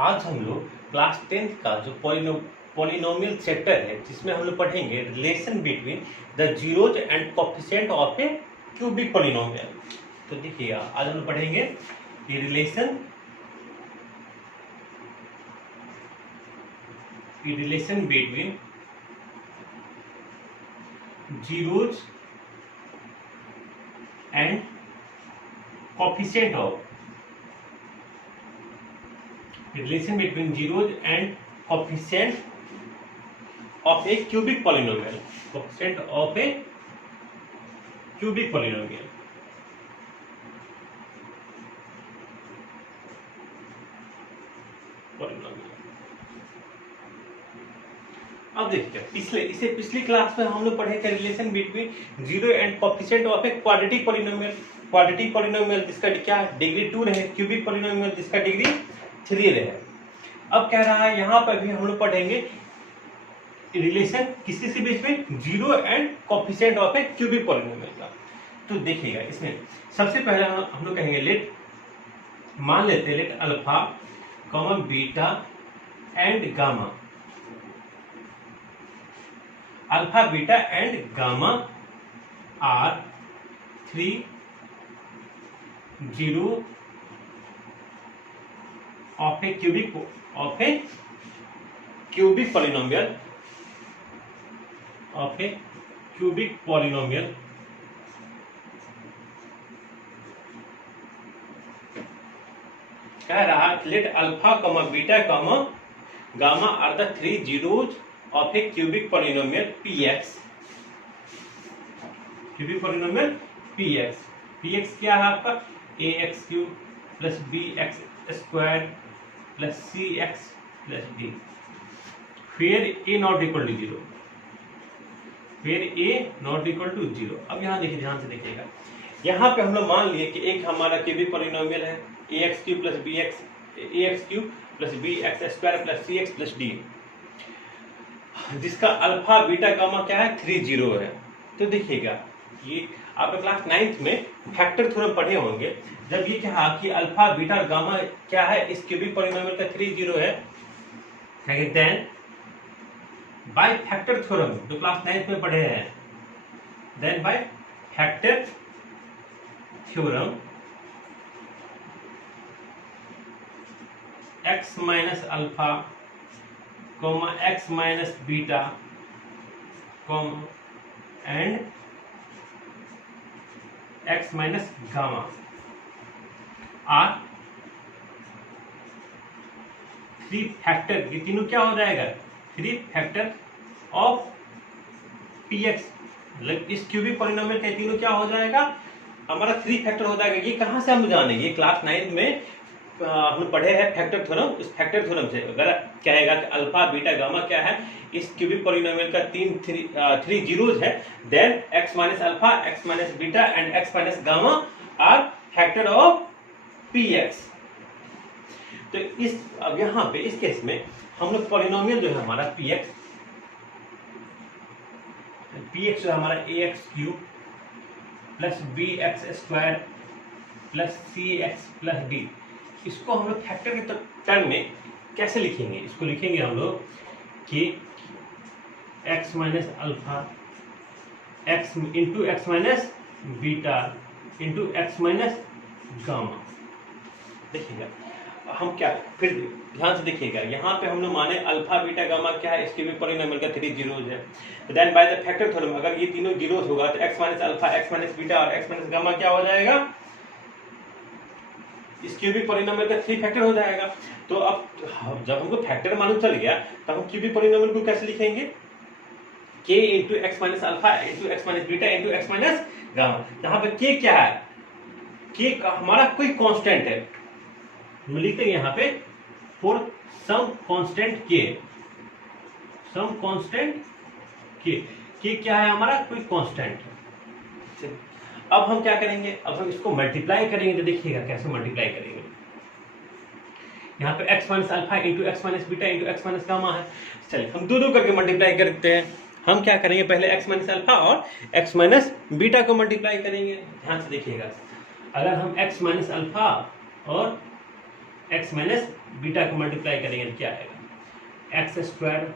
आज हम लोग क्लास 10th का जो पॉलिनोमियल चैप्टर है जिसमें हम लोग पढ़ेंगे relation between the zeros and coefficient of A cubic polynomial. तो देखिएगा आज हम लोग पढ़ेंगे ये relation between zeros and coefficient of relation between zeros and coefficient of a cubic polynomial. Coefficient of a cubic polynomial. अब देखिए पिछली क्लास में हम लोग पढ़े थे relation between zero and coefficient of a quadratic polynomial. Quadratic polynomial जिसका क्या डिग्री 2 रहे, क्यूबिक पॉलिनोमियल जिसका डिग्री 3 रहे। अब कह रहा है यहाँ पर भी हम लोग पढ़ेंगे रिलेशन किसी से बीच में zero and coefficient of A cubic polynomial का। तो देखिएगा इसमें सबसे पहले हम लोग कहेंगे मान लेते हैं let alpha comma beta and gamma, alpha beta and gamma are 3 zero of a cubic polynomial कह रहा let alpha comma beta comma gamma are the 3 zeros of a cubic polynomial px। Cubic polynomial px क्या है आपका ax cube plus bx square plus C X plus D, फिर A not equal to zero, फिर A not equal to zero. अब यहाँ देखिए ध्यान से देखिएगा, यहाँ पे हम लोग मान लिए कि एक हमारा क्यूबिक पॉलिनोमियल है A X cube plus B X square plus C X plus D, जिसका अल्फा बीटा गामा क्या है 3 जीरो है। तो देखिएगा ये आप क्लास 9th में फैक्टर थ्योरम पढ़े होंगे, जब ये कहा कि अल्फा बीटा गामा क्या है इस क्यूबिक पॉलिनोमियल का 3 जीरो है, देन बाय फैक्टर थ्योरम जो क्लास 9th में पढ़े हैं, then by factor theorem x minus alpha comma x minus beta comma and x minus gamma are 3 factor, ये तीनों क्या हो जाएगा 3 फैक्टर ऑफ px, मतलब इस क्यूबिक पॉलिनोमियल के तीनों क्या हो जाएगा हमारा 3 फैक्टर हो जाएगा। ये कहां से हम जानेंगे, क्लास 9 में हम पढ़े हैं फैक्टर थ्योरम। इस फैक्टर थ्योरम से अगर कहेगा कि अल्फा बीटा गामा क्या है इस क्यूबिक पॉलिनोमियल का 3 जीरोज है, then x minus alpha x minus beta and x minus gamma are factor of px। तो इस अब यहाँ पे इस केस में हम लोग पॉलिनोमियल जो है हमारा px जो है हमारा ax cube plus bx square plus cx plus d, इसको हम लोग फैक्टर के टर्म में कैसे लिखेंगे, इसको लिखेंगे हम लोग कि x minus alpha x into x minus beta into x minus gamma. देखिएगा हम क्या, फिर ध्यान से देखिएगा यहाँ पे हम लोग माने अल्फा बीटा गामा क्या है इस क्यूबिक पॉलिनोमियल का 3 जीरोज है, then by the factor theorem अगर ये तीनों जीरोज होगा तो x minus alpha x minus beta और x माइनस गामा क्या हो जाएगा इस क्यूबिक पॉलिनोमियल का 3 फैक्टर हो जाएगा। तो अब जब हमको फैक्टर मालूम चल गया तो हम क्यूबिक पॉलिनोमियल को कैसे लिखेंगे k into x minus alpha into x minus beta into x minus gamma. यहाँ पे k क्या है, k का हमारा कोई कांस्टेंट है, हम लिखते हैं यहाँ पे for some constant k, some constant k क्या है हमारा कोई कांस्टेंट। अब हम क्या करेंगे, अब हम इसको मल्टीप्लाई करेंगे। तो देखिएगा कैसे मल्टीप्लाई करेंगे, यहाँ पे x minus alpha into x minus beta into x minus gamma है। चलिए हम दो करके मल्टीप्लाई करते हैं। हम क्या करेंगे, पहले x माइनस अल्फा और x माइनस बीटा को मल्टीप्लाई करेंगे। ध्यान से देखिएगा, अगर हम x माइनस अल्फा और एक्स माइनस बीटा को मल्टीप्लाई करेंगे तो क्या आएगा, x square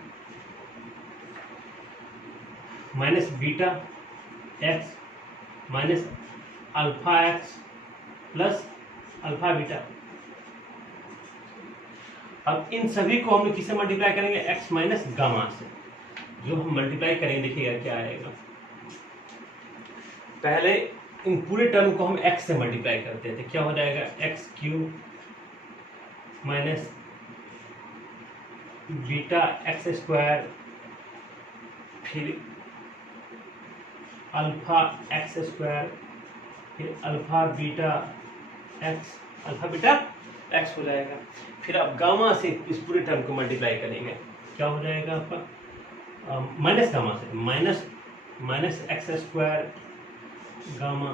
minus beta x minus alpha X plus alpha beta. अब इन सभी को हम लोग किससे मल्टीप्लाई करेंगे, एक्स माइनस गामा से। जो हम मल्टीप्लाई करेंगे देखिएगा क्या आएगा, पहले इन पूरे टर्म को हम x से मल्टीप्लाई करते हैं तो क्या हो जाएगा, x cube minus beta x square फिर अल्फा एक्स स्क्वायर फिर अल्फा बीटा एक्स हो जाएगा। फिर आप गामा से इस पूरे टर्म को मल्टीप्लाई करेंगे, क्या हो जाएगा आपका, माइनस गामा से माइनस एक्स स्क्वायर गामा,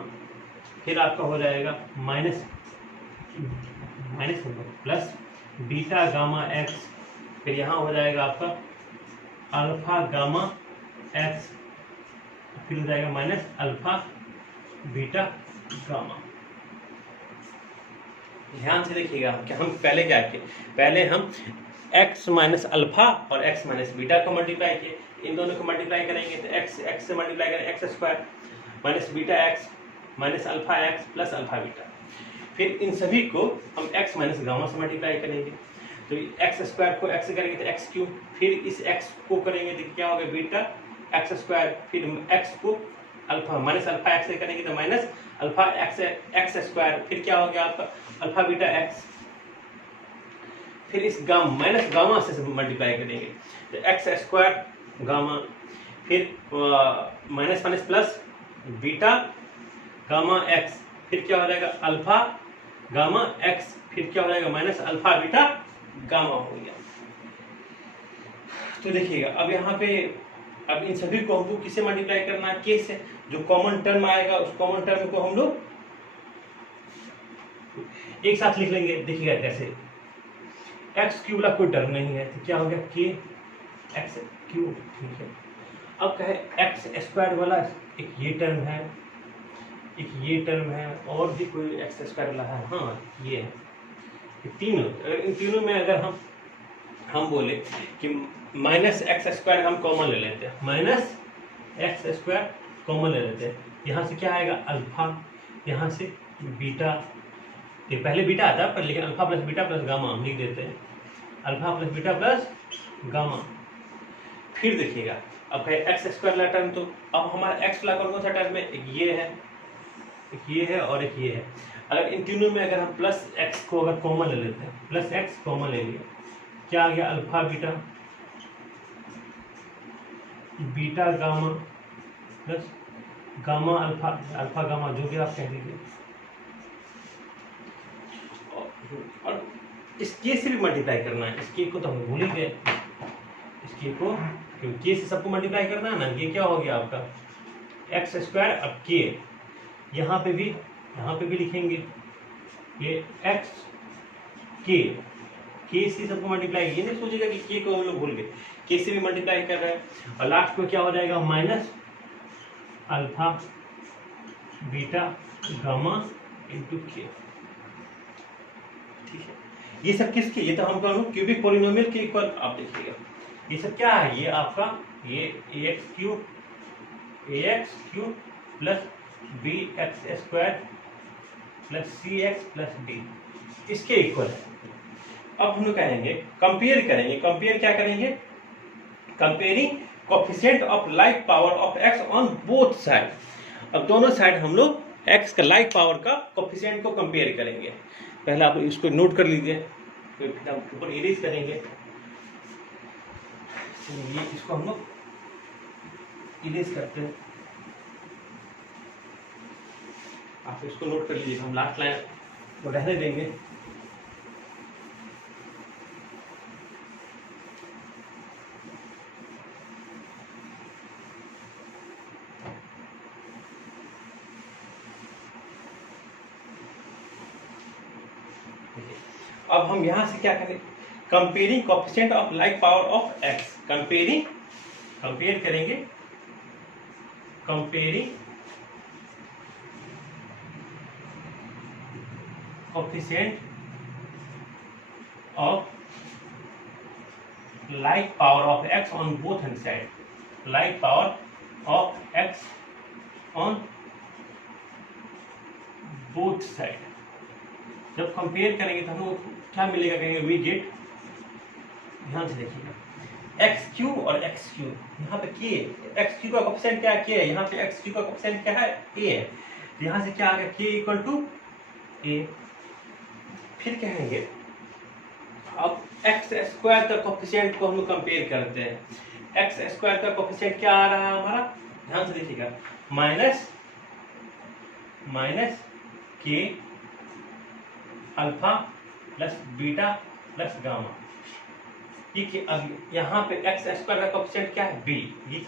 फिर आपका हो जाएगा minus plus beta gamma x, फिर यहाँ हो जाएगा आपका अल्फा गामा एक्स, फिर हो जाएगा माइनस अल्फा बीटा गामा। ध्यान से देखिएगा कि हम पहले क्या किए, पहले हम x माइनस अल्फा और x माइनस बीटा को मल्टीप्लाई किए, इन दोनों को मल्टीप्लाई करेंगे तो x से मल्टीप्लाई करेंगे x square minus beta x minus alpha X plus alpha beta. फिर इन सभी को हम x माइनस गामा से मल्टीप्लाई करेंगे तो एक्स स्क्वायर को x से करेंगे तो एक्स क्यूब, फिर इस x को करेंगे तो क्या होगा बीटा एक्स स्क्वायर, फिर x को अल्फा माइनस अल्फा एक्स से करेंगे तो माइनस अल्फा एक्स स्क्वायर, फिर क्या हो गया आपका अल्फा बीटा एक्स, फिर इस माइनस गामा से मल्टीप्लाई करेंगे तो एक्स स्क्वायर गामा, फिर minus minus plus beta gamma x, फिर क्या हो जाएगा अल्फा गामा एक्स, फिर क्या हो जाएगा माइनस अल्फा बीटा गामा हो गया। तो देखिएगा अब यहाँ पे अब इन सभी को हमको किससे मल्टीप्लाई करना है, के से। जो कॉमन टर्म आएगा उस कॉमन टर्म को हम लोग एक साथ लिख लेंगे, देखिएगा कैसे, एक्स क्यूब वाला कोई टर्म नहीं है तो क्या हो गया के एक्स क्यूब, ठीक है। अब कहे एक्स स्क्वायर वाला एक ये टर्म है, एक ये टर्म है, और भी कोई एक्स स्क्वायर वाला है, हाँ ये है, तीनों, अगर इन तीनों में अगर हम बोले कि माइनस एक्स स्क्वायर हम कॉमन ले लेते हैं, माइनस एक्स स्क्वायर कॉमन ले लेते हैं, यहाँ से क्या आएगा अल्फा, यहाँ से बीटा, ये पहले बीटा आता है पर लेकिन alpha plus beta plus gamma हम लिख देते हैं, alpha plus beta plus gamma. फिर देखिएगा अब है एक्स स्क्वायर वाला टर्म, तो अब हमारा एक्स वाला कौन सा टर्म है, एक ये है, एक ये है और एक ये है। अगर इन तीनों में अगर हम प्लस एक्स को अगर कॉमन ले लेते हैं, प्लस एक्स कॉमन ले लिया, क्या आ गया alpha beta beta gamma plus gamma alpha, alpha gamma जो भी आप कह दीजिए, और इस के से भी मल्टीप्लाई करना है, इस के को तो हम भूल ही गए, इस के को क्योंकि के से सबको मल्टीप्लाई करना है ना, ये क्या हो गया आपका एक्स स्क्वायर, अब के यहाँ पे भी लिखेंगे ये एक्स के से सबको मल्टीप्लाई, ये नहीं सोचेगा कि के को हम लोग भूल गए, के से भी मल्टीप्लाई कर रहे हैं, और लास्ट में क्या हो जाएगा minus alpha beta gamma into के, ठीक है। ये सब किसके, ये तो हम क्यूबिक पॉलिनोमियल के इक्वल, आप देखिएगा ये सब क्या है, ये आपका ये ax cube plus bx square plus cx plus d, इसके इक्वल है। अब हम लोग कहेंगे कंपेयर करेंगे, कंपेयर क्या करेंगे, comparing coefficient of like power of x on both side. अब दोनों साइड हम लोग x का लाइक पावर का कोएफिशिएंट को कंपेयर करेंगे। पहले आप इसको नोट कर लीजिए, फिर हम ऊपर इरेज करेंगे, ये इसको हम लोग इरेज करते हैं, आप इसको नोट कर लीजिए, हम लास्ट लाइन को रहने देंगे। अब हम यहां से क्या करें, comparing coefficient of like power of x, compare करेंगे, comparing coefficient of like power of x on both hand side, like power of x on both side. जब कंपेयर करेंगे तो हमको क्या मिलेगा, कहेंगे वी गेट, ध्यान से देखिएगा, एक्स क्यू और एक्स क्यू, यहाँ पे के, एक्स क्यू का कोफिशिएंट क्या है, के है, यहाँ पे एक्स क्यू का कोफिशिएंट क्या है, ए है, तो यहाँ से क्या आ गया, के इक्वल टू ए। फिर कहेंगे अब एक्स स्क्वायर का कोफिशिएंट को हम लोग कंपेयर करते हैं। एक्स स्क्वायर का कोफिशिएंट क्या आ रहा है हमारा, ध्यान से देखिएगा, माइनस के alpha plus beta plus gamma. ठीक है, अब यहाँ पे एक्स स्क्वायर का कोफिशिएंट क्या है, बी। ये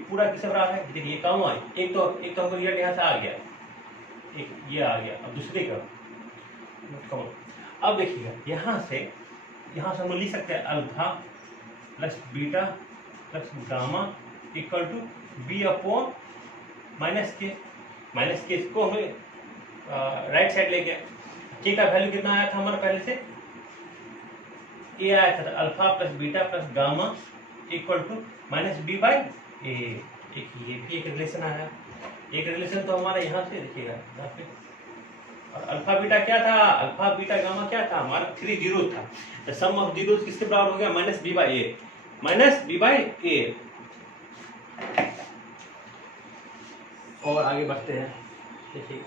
पूरा किससे बराबर है, देखिए ये कम है, एक तो हमको रिजल्ट यहाँ से आ गया, एक ये आ गया, अब दूसरे का कम। अब देखिएगा यहाँ से हम लिख सकते हैं alpha plus beta plus gamma equal to B upon minus k इसको हमें राइट साइड ले गया। के का वैल्यू कितना आया था हमारा पहले से, ए आया था, alpha plus beta plus gamma equal to minus B by A. एक ये भी एक रिलेशन आया, एक रिलेशन तो हमारा यहाँ से देखिएगा, यहाँ पे, और अल्फा बीटा क्या था, अल्फा बीटा गामा क्या था हमारा 3 जीरो था, तो सम ऑफ जीरोस किसके बराबर हो गया, minus B by A, minus B by A. और आगे बढ़ते हैं, देखिए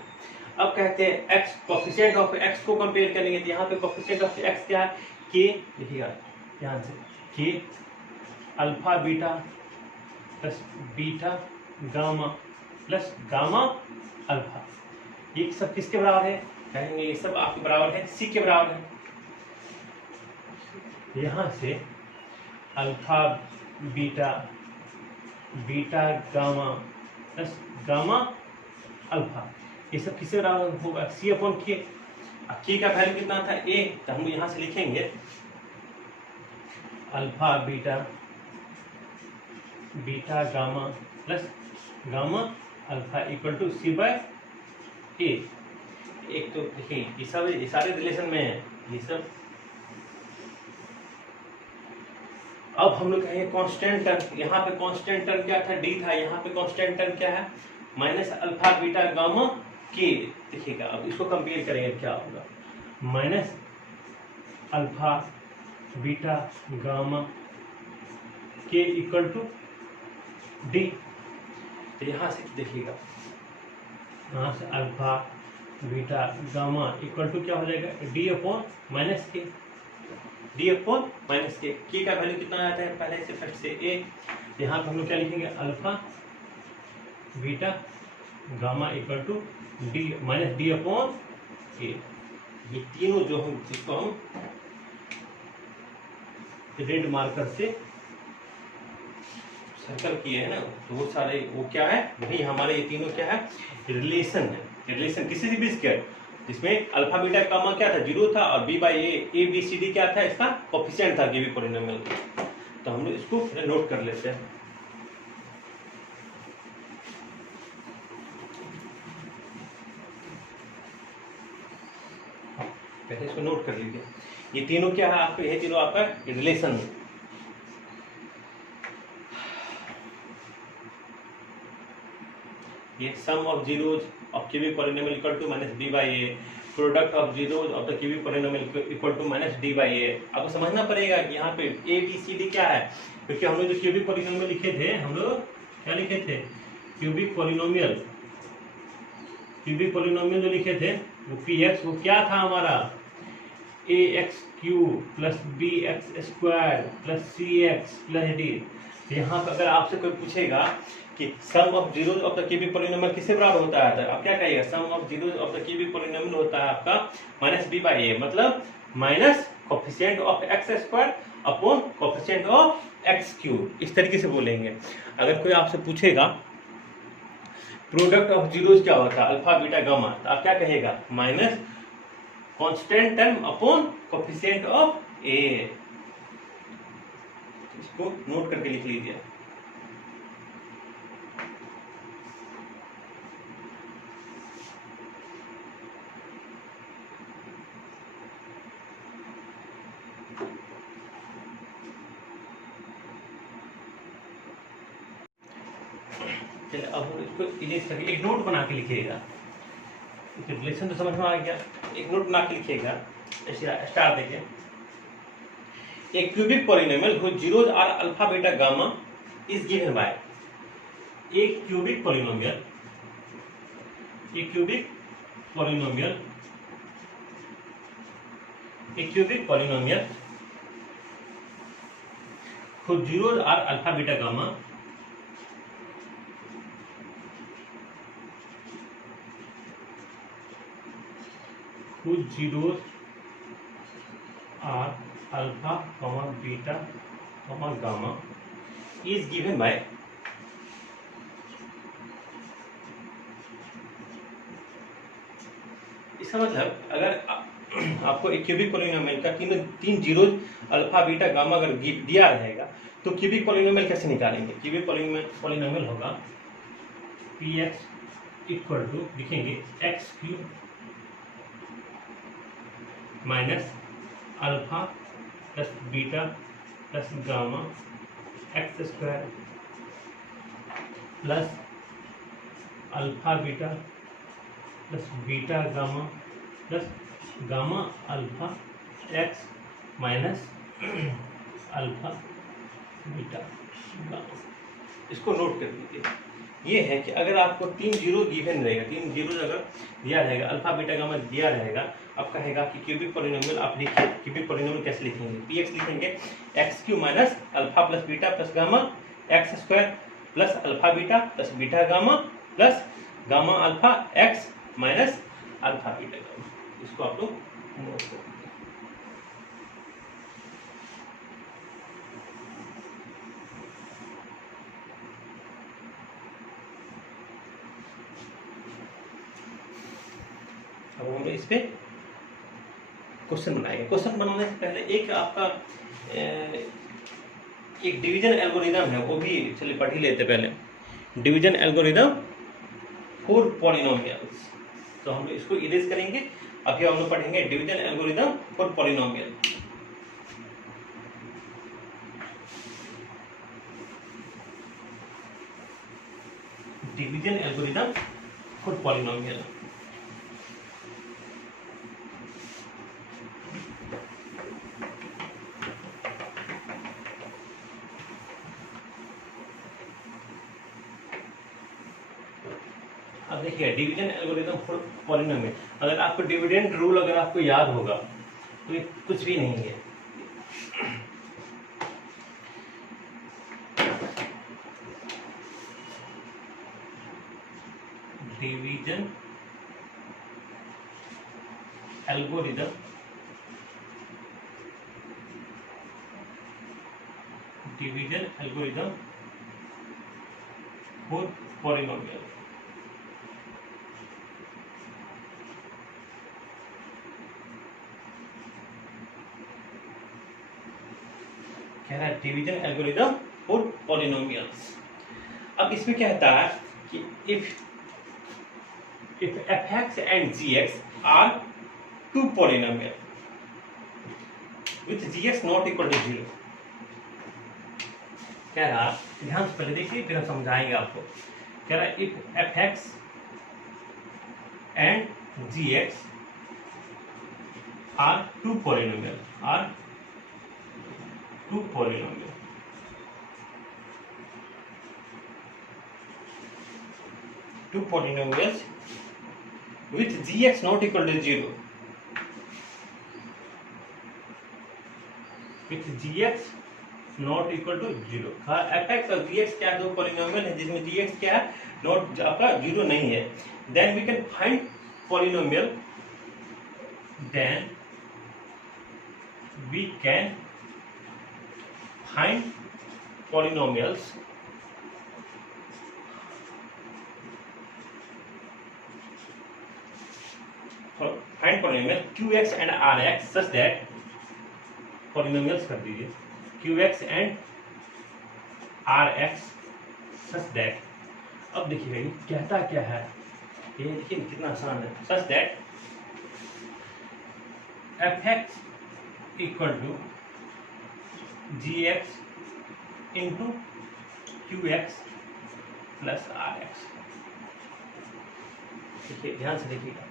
अब कहते हैं x कोफिशिएंट ऑफ x को कंपेयर करेंगे, तो यहाँ पे कोफिशिएंट ऑफ x क्या है, के, देखिएगा ध्यान से, के alpha beta plus beta gamma plus gamma alpha, ये सब किसके बराबर है, कहेंगे ये सब आपके बराबर है, सी के बराबर है। यहाँ से alpha beta beta gamma plus gamma alpha, ये सब किससे बराबर होगा, सी अपॉन के। अब के का वैल्यू कितना था, ए, तो हम यहाँ से लिखेंगे alpha beta beta gamma plus gamma alpha equal to C by A. एक तो देखिए ये सारे रिलेशन में है ये सब। अब हम लोग कहेंगे कांस्टेंट टर्म, यहाँ पे कांस्टेंट टर्म क्या था, डी था, यहाँ पे कांस्टेंट टर्म क्या है, माइनस अल्फा बीटा गामा के। देखिएगा अब इसको कंपेयर करेंगे क्या होगा, माइनस अल्फा बीटा गामा के इक्वल टू डी। तो यहाँ से देखिएगा, यहाँ से alpha beta gamma equal to क्या हो जाएगा, D upon minus K, D upon minus K का वैल्यू कितना आता है पहले से फर्स्ट से ए। यहाँ पे हम लोग क्या लिखेंगे, alpha beta gamma equal to D minus D upon A. ये तीनों जो हम जिसको हम रेड मार्कर से सर्कल किए हैं ना, तो वो सारे वो क्या है, वही हमारे ये तीनों क्या है, रिलेशन है। रिलेशन किसी से भी स्क्वायर, जिसमें अल्फा बीटा गामा क्या था, जीरो था, और B by A B C D क्या था, इसका कोफिशिएंट था गिवन पॉलिनोमियल। तो हम लोग इसको नोट कर लेते हैं। पहले इसको नोट कर लीजिए, ये तीनों क्या है आपके, ये तीनों आपका रिलेशन है। ये sum of zeros of cubic polynomial equal to minus B by A, product of zeros of the cubic polynomial equal to minus D by A. आपको समझना पड़ेगा कि यहाँ पे ए बी सी डी क्या है, क्योंकि हम लोग जो क्यूबिक पॉलिनोमियल लिखे थे, हम लोग क्या लिखे थे, क्यूबिक पॉलिनोमियल जो लिखे थे वो पी एक्स, वो क्या था हमारा, A X cube plus B X square plus C X plus D. यहाँ पर अगर आपसे कोई पूछेगा कि sum of zeros of the cubic polynomial किससे बराबर होता है, तो आप क्या कहिएगा, sum of zeros of the cubic polynomial होता है आपका माइनस बी बाई ए, मतलब minus coefficient of X square upon coefficient of X cube. इस तरीके से बोलेंगे। अगर कोई आपसे पूछेगा प्रोडक्ट ऑफ जीरोज क्या होता है, अल्फा बीटा गामा, तो आप क्या कहेगा, minus constant term upon coefficient of A. इसको नोट करके लिख लीजिए। चलिए अब हम इसको इरेज करके एक नोट बना के लिखिएगा। रिलेशन तो समझ में आ गया, एक नोट बना के लिखिएगा स्टार देके। एक cubic polynomial whose zeros are alpha beta gamma is given by, एक cubic polynomial whose zeros are alpha beta gamma whose zeros are alpha, beta, gamma is given by, इसका मतलब अगर आपको एक क्यूबिक पॉलिनोमियल का तीन जीरोज अल्फा बीटा गामा अगर दिया रहेगा तो क्यूबिक पॉलिनोमियल कैसे निकालेंगे? क्यूबिक पॉलिनोमियल होगा px इक्वल टू लिखेंगे x cube minus alpha plus beta plus gamma X square plus alpha beta plus beta gamma plus gamma alpha x minus alpha beta gamma. इसको note कर लीजिए। ये है कि अगर आपको तीन जीरो गिवन रहेगा, तीन जीरो अगर दिया रहेगा, अल्फा बीटा गामा दिया रहेगा, अब कहेगा कि क्यूबिक पॉलिनोमियल आप लिखिए। क्यूबिक पॉलिनोमियल कैसे लिखेंगे? px लिखेंगे x cube minus alpha plus beta plus gamma X square plus alpha beta plus beta gamma plus gamma alpha x minus alpha beta gamma. इसको आप लोग नोट करो। अब हम इस पे क्वेश्चन बनाएंगे। क्वेश्चन बनाने से पहले एक आपका एक डिवीजन एल्गोरिदम है, वो भी चलिए पढ़ ही लेते पहले। डिवीजन एल्गोरिदम फॉर पॉलिनोमियल्स, तो हम इसको इरेज करेंगे। अभी हम लोग पढ़ेंगे division algorithm for polynomial. Division algorithm for polynomial. अब देखिए डिवीजन एल्गोरिदम फॉर पॉलिनोमियल, अगर आपको डिविडेंड रूल अगर आपको याद होगा तो ये कुछ भी नहीं है। Division algorithm for polynomial. कह रहा है डिवीजन एल्गोरिदम फॉर पॉलिनोमियल्स। अब इसमें क्या कहता है कि if fx and gx are two polynomial with gx not equal to 0। कह रहा ध्यान से पहले देखिए फिर हम समझाएंगे आपको। कह रहा if fx and gx are two polynomial, two polynomials with gx not equal to 0, with gx not equal to 0। fx और gx क्या दो पॉलिनोमियल है जिसमें gx क्या है, नॉट आपका 0 नहीं है। Then we can find polynomial, then we can find polynomials qx and rx such that, polynomials कर दीजिए qx and rx such that। अब देखिएगा ये कहता क्या है, ये देखिए कितना आसान है। such that fx equal to gx into qx plus R X. देखिए ध्यान से देखिएगा,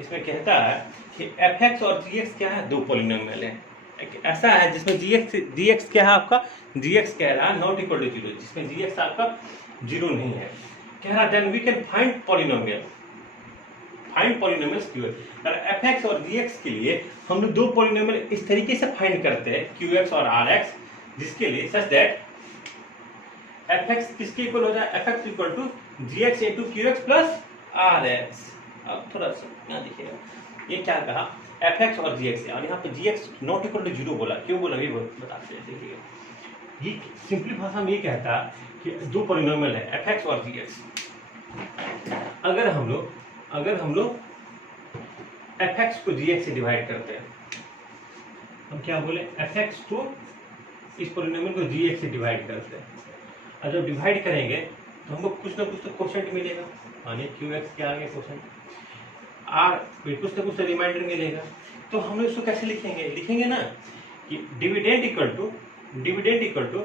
इसमें कहता है कि एफ एक्स और जी एक्स क्या है, दो पॉलिनोमियल है। ऐसा है जिसमें जी एक्स क्या है आपका, जी एक्स कह रहा है नॉट इक्वल टू जीरो, जिसमें जी एक्स आपका जीरो नहीं है। कह रहा then we can find polynomial, find polynomials Q X. F X और जी एक्स के लिए हम लोग दो पॉलिनोमियल इस तरीके से फाइंड करते हैं, क्यू एक्स और आर एक्स, जिसके लिए सच दैट एफ एक्स किसके इक्वल हो जाए, F X equal to G X into Q X plus R X. अब थोड़ा सा यहाँ देखिएगा, ये क्या कहा, एफ एक्स और जी एक्स, और यहाँ पे G X not equal to zero बोला, क्यों बोला ये बताते हैं। देखिएगा ये सिंपली भाषा में ये कहता है कि दो पॉलिनोमियल है एफ एक्स और जी एक्स। अगर हम लोग एफ एक्स को जी एक्स से डिवाइड करते हैं, हम क्या बोले, एफ एक्स को इस पॉलिनोमियल को जी एक्स से डिवाइड करते हैं, और जब डिवाइड करेंगे तो हमको कुछ ना कुछ तो क्वोशेंट मिलेगा, मानिए क्यू एक्स के आगे क्वोशेंट, आर कुछ ना कुछ तो रिमाइंडर मिलेगा। तो हम लोग इसको कैसे लिखेंगे ना कि dividend equal to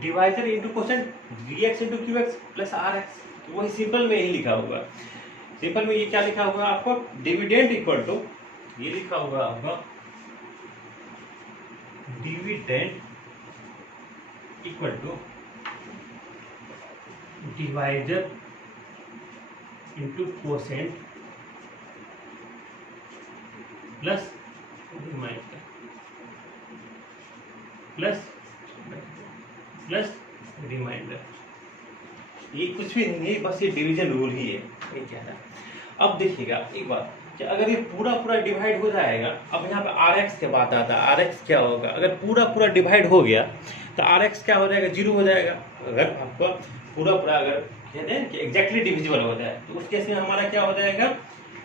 divisor into quotient G X into Q X plus R X. तो वही सिंपल में ही लिखा होगा, सिंपल में ये क्या लिखा होगा आपको, डिविडेंड इक्वल टू, ये लिखा होगा आपका dividend equal to divisor into quotient plus remainder plus remainder. ये कुछ भी नहीं है, बस ये डिवीजन रूल ही है, ये क्या है। अब देखिएगा एक बात कि अगर ये पूरा डिवाइड हो जाएगा, अब यहाँ पे आर एक्स के बात आता है, आर एक्स क्या होगा, अगर पूरा डिवाइड हो गया तो आर एक्स क्या हो जाएगा, जीरो हो जाएगा। अगर आपका पूरा अगर कहते हैं कि एग्जैक्टली डिविजिबल हो जाए तो उस केस में हमारा क्या हो जाएगा,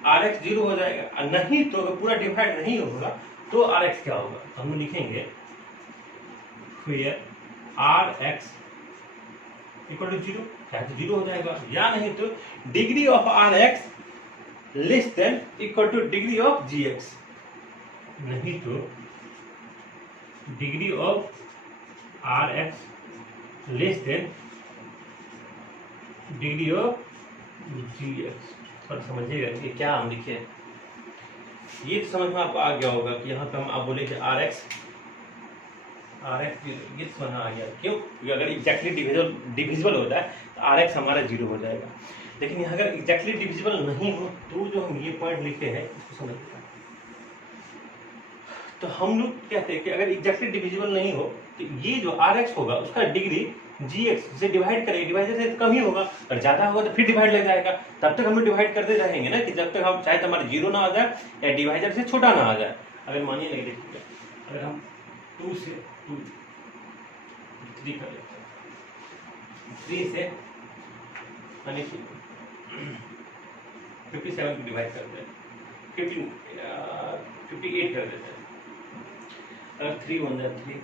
आर एक्स जीरो हो जाएगा, और नहीं तो अगर पूरा डिवाइड नहीं होगा तो आर एक्स क्या होगा, हम लिखेंगे फिर R X equal to zero, क्या तो जीरो हो जाएगा, या नहीं तो degree of R X less than equal to degree of G X, नहीं तो degree of R X less than degree of G X. थोड़ा समझिएगा कि क्या हम लिखे, ये तो समझ में आपको आ गया होगा कि यहाँ पे हम आप बोले कि आर एक्स ये समझ आ गया, क्यों, क्योंकि अगर एग्जैक्टली डिविजिबल होता है तो आर एक्स हमारा जीरो हो जाएगा। लेकिन यहाँ अगर एग्जैक्टली डिविजिबल नहीं हो तो जो हम ये पॉइंट लिखे हैं इसको समझिएगा। तो हम लोग कहते हैं कि अगर एग्जैक्टली डिविजिबल नहीं हो तो ये जो आर एक्स होगा उसका डिग्री जी एक्स से डिवाइड करेंगे, डिवाइडर से कम ही होगा, और ज्यादा होगा तो फिर डिवाइड लग जाएगा। तब तक हम लोग डिवाइड करते रहेंगे ना कि जब तक हम चाहे तो हमारे जीरो ना आ जाए या डिवाइडर से छोटा ना आ जाए। अगर मानिए नहीं, देखिए अगर हम 2 से 3 कर लेते हैं, 3 से 57 को डिवाइड करते हैं, 58 कर देते हैं। अगर 3 1 जा 3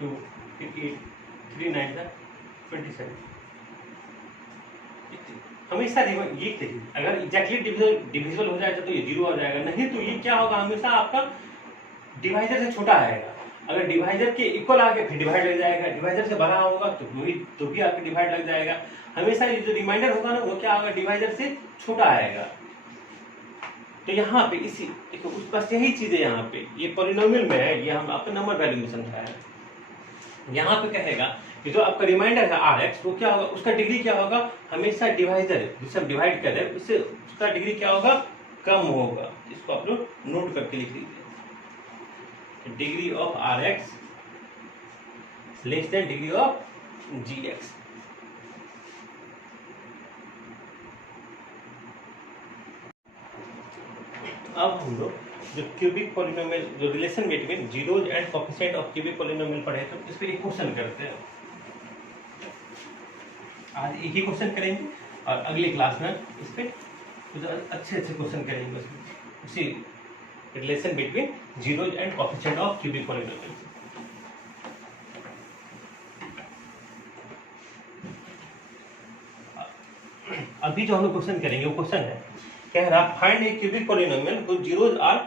2 8 3 9 जा 27। हमेशा ये देखिए, अगर एग्जैक्टली डिविजिबल हो जाएगा तो ये जीरो हो जाएगा, नहीं तो ये क्या होगा, हमेशा आपका डिवाइजर से छोटा आएगा। अगर डिवाइजर के इक्वल आगे फिर डिवाइड लग जाएगा, डिवाइजर से बड़ा होगा तो भी आपके डिवाइड लग जाएगा। हमेशा ये जो रिमाइंडर होगा ना वो क्या होगा, डिवाइजर से छोटा आएगा। तो यहाँ पे इसी देखो बस यही चीज है, यहाँ पे ये पॉलिनोमियल में है, ये हम आपका नंबर वैल्यू में समझाया है। यहाँ पे कहेगा कि जो आपका रिमाइंडर है आर एक्स, वो क्या होगा, उसका डिग्री क्या होगा, हमेशा डिवाइजर जिसे हम डिवाइड कर रहे हैं उससे उसका डिग्री क्या होगा, कम होगा। इसको आप लोग नोट करके लिख लीजिए, degree of R X less than degree of G X. अब हम लोग जो क्यूबिक पॉलिनोमियल, जो relation between zeros and coefficient of cubic polynomial पढ़े तो इस पर एक क्वेश्चन करते हैं। आज एक ही क्वेश्चन करेंगे और अगली क्लास में इस पे कुछ अच्छे क्वेश्चन करेंगे उसी relation between zeros and coefficient of cubic polynomial. अभी जो हम लोग क्वेश्चन करेंगे वो क्वेश्चन है, कह रहा find a cubic polynomial whose zeros are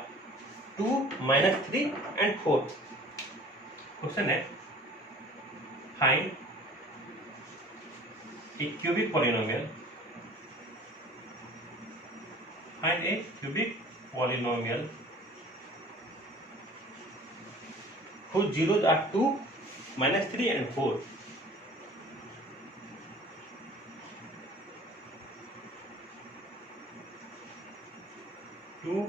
2 -3 and 4। Question है find a cubic polynomial, find a cubic polynomial whose zeros are 2, -3 and 4. 2,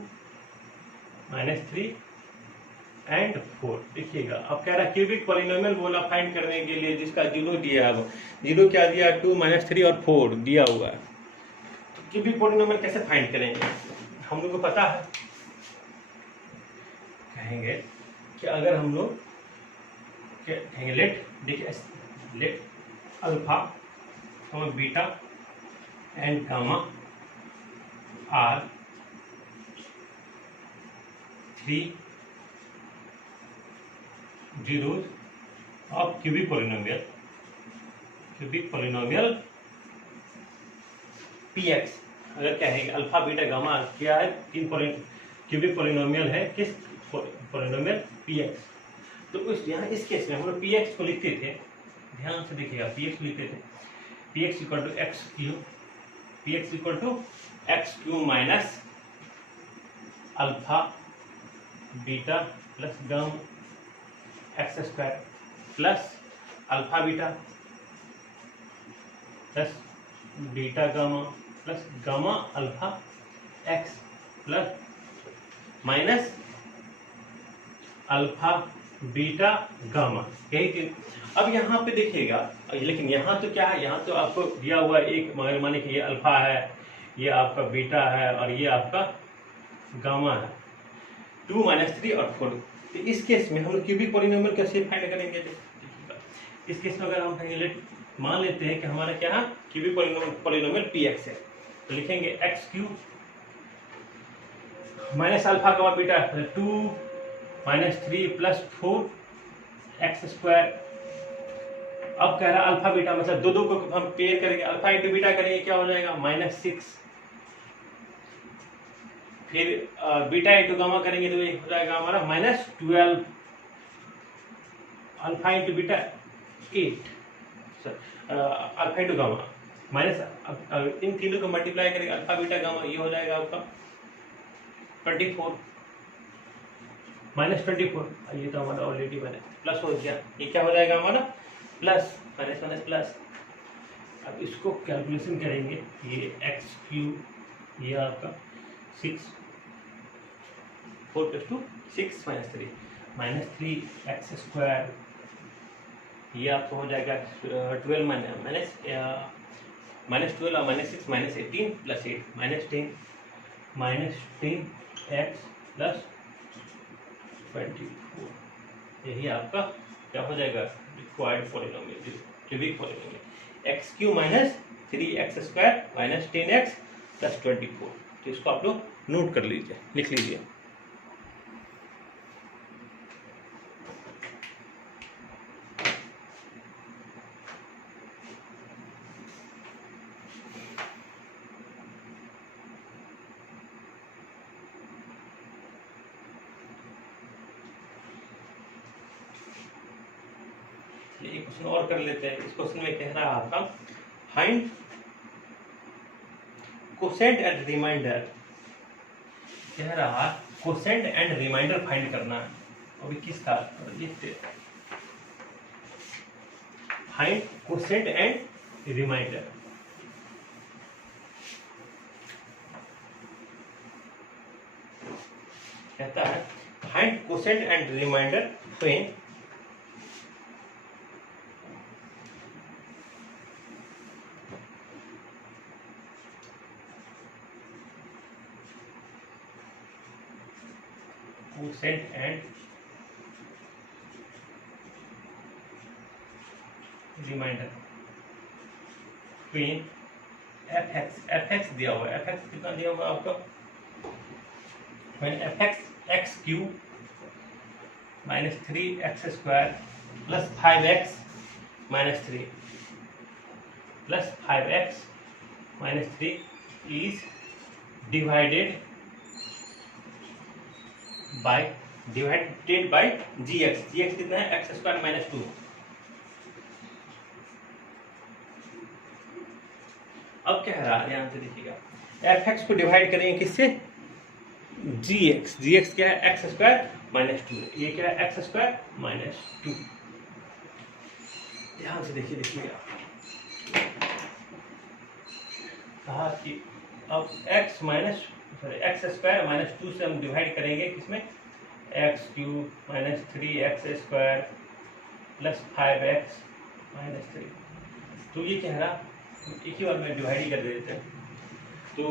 -3 and 4। देखिएगा अब कह रहा है क्यूबिक पॉलिनोमियल बोला फाइंड करने के लिए जिसका जीरो दिया, अब जीरो क्या दिया, 2, -3 और 4 दिया हुआ है। तो क्यूबिक पॉलिनोमियल कैसे फाइंड करेंगे, हम लोग को पता है, कहेंगे कि अगर हम लोग कहेंगे लेट, देखिए लेट अल्फा और beta and gamma are 3 zeros of cubic polynomial px। अगर कहेंगे अल्फा बीटा गामा क्या है, 3 क्यूबिक पॉलिनोमियल है, किस पॉलिनोमियल px। तो यहाँ इस केस में हम लोग px को लिखते थे, ध्यान से देखिएगा, px लिखते थे px equal to X cube minus alpha beta plus gamma X square plus alpha beta plus beta gamma plus gamma alpha X plus minus alpha beta gamma, यही थी। अब यहाँ पे देखिएगा, लेकिन यहाँ तो क्या है, यहाँ तो आपको दिया हुआ एक, मगर माने कि ये अल्फा है, ये आपका बीटा है और ये आपका गामा है, 2, -3 और 4। तो इस केस में हम लोग क्यूबिक पॉलिनोमियल कैसे फाइंड करेंगे, इस केस में अगर हम मान लेते हैं कि हमारा क्या है, क्यूबिक पॉलिनोमियल px है, तो लिखेंगे x cube minus alpha gamma beta 2 -3 plus 4 x square. अब कह रहा है अल्फा बीटा, मतलब दो को हम पेयर करेंगे, अल्फा इंटू बीटा करेंगे, क्या हो जाएगा -6, फिर बीटा इंटू गामा करेंगे तो ये हो जाएगा हमारा -12, alpha into beta 8, alpha into gamma minus, इन तीनों को मल्टीप्लाई करेंगे अल्फा बीटा गामा, ये हो जाएगा आपका 24 -24, ये तो हमारा ऑलरेडी बना, प्लस हो गया, ये क्या हो जाएगा हमारा प्लस माइनस प्लस। अब इसको कैलकुलेशन करेंगे, ये एक्स क्यूब, ये आपका 6, 4 + 2 6 -3 एक्स स्क्वायर, ये आपको हो जाएगा 12 -12 और -6 -18 प्लस 8 -10 एक्स प्लस 24, यही आपका क्या हो जाएगा required polynomial, cubic polynomial x Q -3x² -10x + 24। तो इसको आप लोग नोट कर लीजिए, लिख लीजिए। एक क्वेश्चन और कर लेते हैं। इस क्वेश्चन में कह रहा है आपका फाइंड कोसेंट एंड रिमाइंडर, कह रहा है कोसेंट एंड रिमाइंडर फाइंड करना है। अभी किसका लिखते, फाइंड कोसेंट एंड रिमाइंडर, कहता है find quotient and remainder when quotient and remainder between fx दिया हुआ है, fx कितना दिया हुआ है आपका, when fx x cube -3x² plus 5x -3 plus 5x -3 is divided by divided by G X कितना है एक्स स्क्वायर माइनस 2। अब क्या है ध्यान से देखिएगा एफ एक्स को डिवाइड करेंगे किससे जी एक्स क्या है एक्स स्क्वायर माइनस 2, ये क्या है एक्स स्क्वायर माइनस 2। ध्यान से देखिएगा कहा कि अब एक्स स्क्वायर माइनस 2 से हम डिवाइड करेंगे किसमें x cube minus 3x square plus 5x minus 3। तो ये क्या है एक ही बार में डिवाइड ही कर देते हैं। तो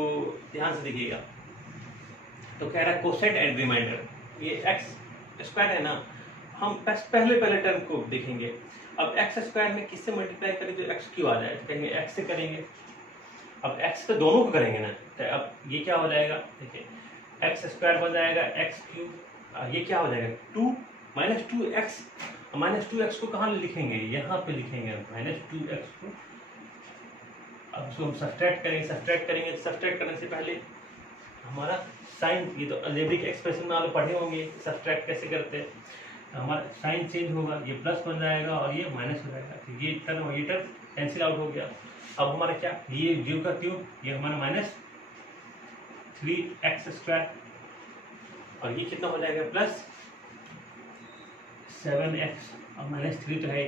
ध्यान से देखिएगा तो कह रहा है कोसेंट एंड रिमाइंडर ये एक्स स्क्वायर है ना, हम पहले टर्म को देखेंगे। अब एक्स स्क्वायर में किससे मल्टीप्लाई करें जो एक्स क्यू आ जाए, कहेंगे एक्स से करेंगे। अब एक्स तो दोनों को करेंगे ना, तो अब ये क्या हो जाएगा देखिए एक्स स्क्वायर बन जाएगा एक्स क्यूब, ये क्या हो जाएगा 2 माइनस 2x को कहाँ लिखेंगे यहाँ पे लिखेंगे माइनस 2x को। अब इसको हम सब्सट्रैक्ट करेंगे सब्सट्रैक्ट करने से पहले हमारा साइन, ये तो अलजेब्रिक एक्सप्रेशन में आप पढ़े होंगे सब्सट्रैक्ट कैसे करते हैं, हमारा साइन चेंज होगा, ये प्लस बन जाएगा और ये माइनस हो जाएगा। तो ये टर्म और ये टर्म कैंसिल आउट हो गया। अब हमारा क्या ये जीरो का क्यूब, ये हमारा माइनस 3x स्क्वायर और ये कितना हो जाएगा प्लस 7x और माइनस 3 तो है।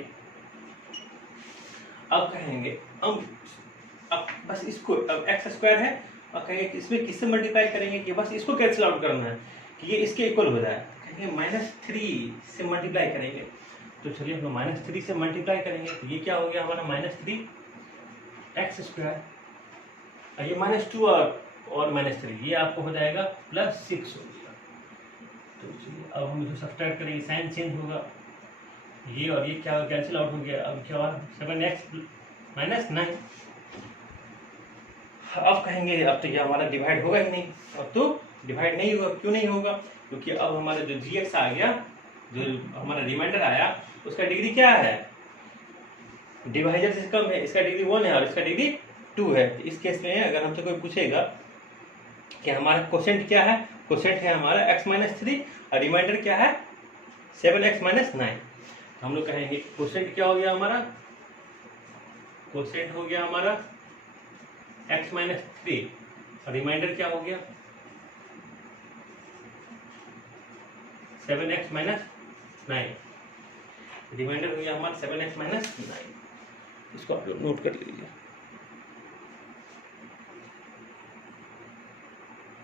अब कहेंगे अब बस इसको अब एक्स स्क्वायर है और कहेंगे कि इसमें किससे मल्टीप्लाई करेंगे कि बस इसको कैंसिल आउट करना है कि ये इसके इक्वल हो जाए। कहेंगे माइनस 3 से मल्टीप्लाई करेंगे, तो चलिए हम माइनस 3 से मल्टीप्लाई करेंगे तो ये क्या हो गया हमारा माइनस 3x स्क्वायर और ये माइनस 2 और माइनस 3 ये आपको हो जाएगा प्लस 6 हो गया। तो चलिए अब हम इसको सब्सट्रैक्ट करेंगे, साइन चेंज होगा, ये और ये क्या कैंसिल आउट हो गया। अब क्या हुआ 7x माइनस 9। अब कहेंगे अब तो ये हमारा डिवाइड होगा ही नहीं, अब तो डिवाइड नहीं होगा। क्यों नहीं होगा, क्योंकि अब हमारा जो जीएक्स आ गया, जो हमारा रिमाइंडर आया उसका डिग्री क्या है डिवाइजर से कम है, इसका डिग्री 1 है और इसका डिग्री 2 है। तो इस केस में अगर हमसे कोई पूछेगा कि हमारा कोसेंट क्या है, कोसेंट है हमारा x माइनस 3 और रिमाइंडर क्या है 7x माइनस 9। हम लोग कहेंगे कोसेंट क्या हो गया हमारा, कोसेंट हो गया हमारा x माइनस 3 और रिमाइंडर क्या हो गया 7x माइनस 9। रिमाइंडर हो गया हमारा 7x माइनस 9। इसको आप लोग नोट कर लीजिए।